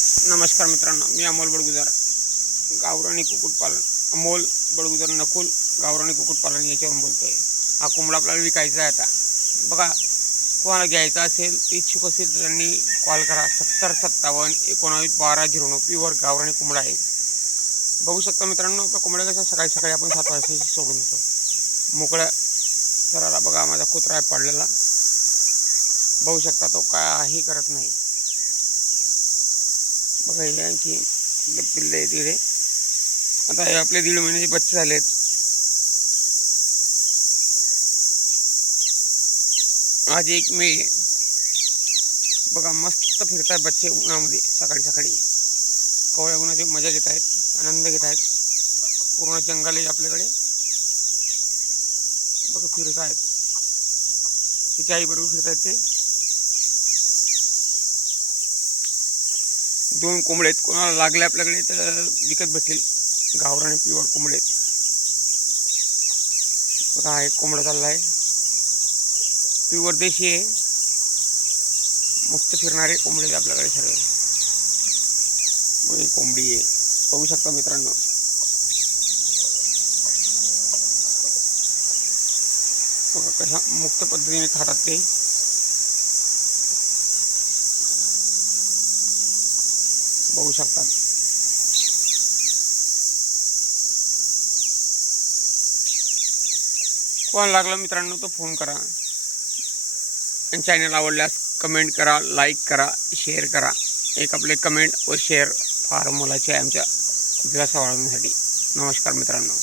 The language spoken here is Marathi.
नमस्कार मित्रांनो, मी अमोल बडगुजार, गावरानी कुक्कुटपालन. अमोल बडगुजार नकुल गावरानी कुक्कुटपालन याच्यावरून बोलतो आहे. हा कोंबडा आपल्याला विकायचा आहे. आता बघा, कोणाला घ्यायचा असेल, इच्छुक असेल तर त्यांनी कॉल करा. 7057 19 12 09. प्युअर गावरानी कोंबडा आहे. बघू शकता मित्रांनो, आपल्या कोंबड्या कशा सकाळी सकाळी आपण 7 वाजता सोडून देतो मोकळ्या चराला. बघा, माझा कुत्रा आहे पडलेला, बघू शकता, तो काही करत नाही. बघा, हे आणखी पिल्ले आहे तिकडे. आता हे आपले 1.5 महिन्याचे बच्चे झालेत. आज 1 मे. बघा, मस्त फिरत आहेत बच्चे उन्हामध्ये सकाळी सकाळी. कवळ्या उन्हाची मजा घेत आहेत, आनंद घेत आहेत. पूर्ण जंगल आहे आपल्याकडे. बघा, फिरत आहेत, तिच्या आईबरोबर फिरत आहेत ते. 2 कोंबडे आहेत. कोणाला लागले आपल्याकडे तर विकत भेटतील. गावरानी प्युअर कोंबडे आहेत. बघा, हा एक कोंबडा चालला आहे, प्युअर देशी आहे. मस्त फिरणारे कोंबडे आहेत आपल्याकडे सर्व. ही कोंबडी आहे, बघू शकता मित्रांनो. बघा कशा मुक्त पद्धतीने खातात ते. बघू शकतात. कोण लागला मित्रांनो तर फोन करा. आणि चॅनल आवडल्यास कमेंट करा, लाईक करा, शेअर करा. एक आपले कमेंट व शेअर फार मोलाचे आहे आमच्या दिलासा वाढवण्यासाठी. नमस्कार मित्रांनो.